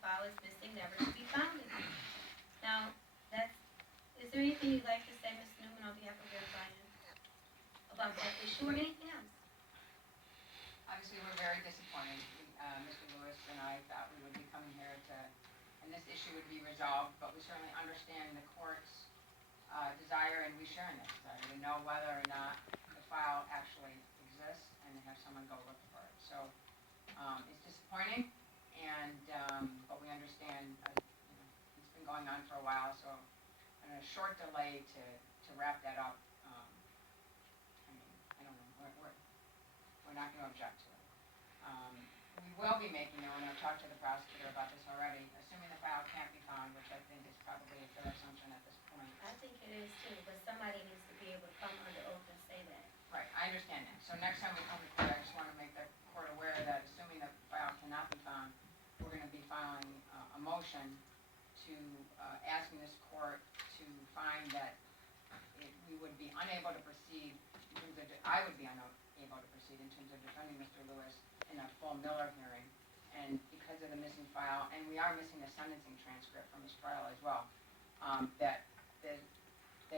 file is missing, never to be found again. Now, is there anything you'd like to say, Ms. Newman, on behalf of your client about that issue or anything else? Obviously, we're very disappointed. Mr. Lewis and I thought we would be coming here and this issue would be resolved, but we certainly understand the court's desire, and we share in that desire, to know whether or not the file actually exists and to have someone go look for it. So it's disappointing, but we understand. It's been going on for a while, so and a short delay to wrap that up. I don't know. We're not going to object to it. We will be making known, I've talked to the prosecutor about this already, assuming the file can't be found, which I think is probably a fair assumption at this point. I think it is too, but somebody needs to be able to come under oath and say that. Right, I understand that. So next time we come to court, I just want to make the court aware that assuming the file cannot be found, we're going to be filing a motion to asking this court to find that we would be unable to proceed, I would be unable to proceed in terms of defending Mr. Lewis in a full Miller hearing, and because of the missing file, and we are missing the sentencing transcript from his trial as well, that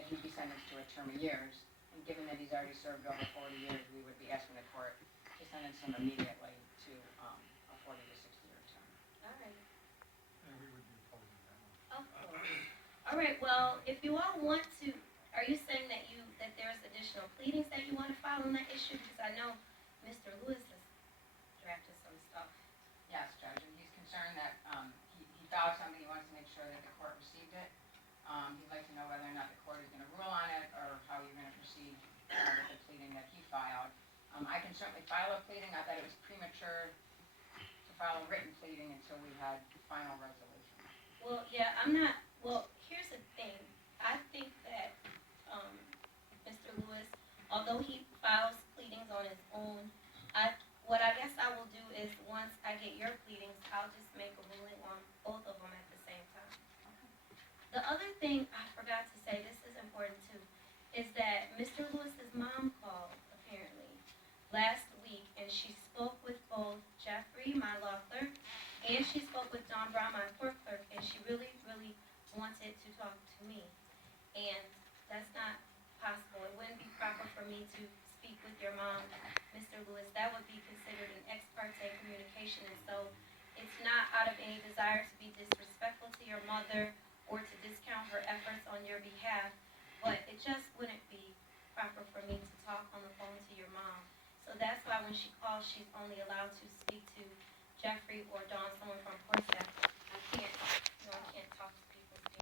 he'd be sentenced to a term of years, and given that he's already served over 40 years, we would be asking the court to sentence him immediately to a 40 to 60 year term. All right. And we would be opposing that one. Of course. All right, well, if you all want to, are you saying that there's additional pleadings that you want to file on that issue? Because I know Mr. Lewis has drafted some stuff. Yes, Judge, and he's concerned that he filed something, he wants to make sure that the court received it. He'd like to know whether or not the court is going to rule on it, or how you're going to proceed with the pleading that he filed. I can certainly file a pleading. I thought it was premature to file a written pleading until we had final resolution. Well, yeah, here's the thing. I think that Mr. Lewis, although he files pleadings on his own, what I guess I will do is, once I get your pleadings, I'll just make a ruling on both of them at the same time. The other thing I forgot to say, this is important too, is that Mr. Lewis's mom called, apparently, last week, and she spoke with both Jeffrey, my law clerk, and she spoke with Don Brown, my court clerk, and she really, really wanted to talk to me. And that's not possible. It wouldn't be proper for me to speak with your mom, Mr. Lewis. That would be considered an ex parte communication, and so it's not out of any desire to be disrespectful to your mother or to discount her efforts on your behalf, but it just wouldn't be proper for me to talk on the phone to your mom. So that's why when she calls, she's only allowed to speak to Jeffrey or Dawn, someone from court staff,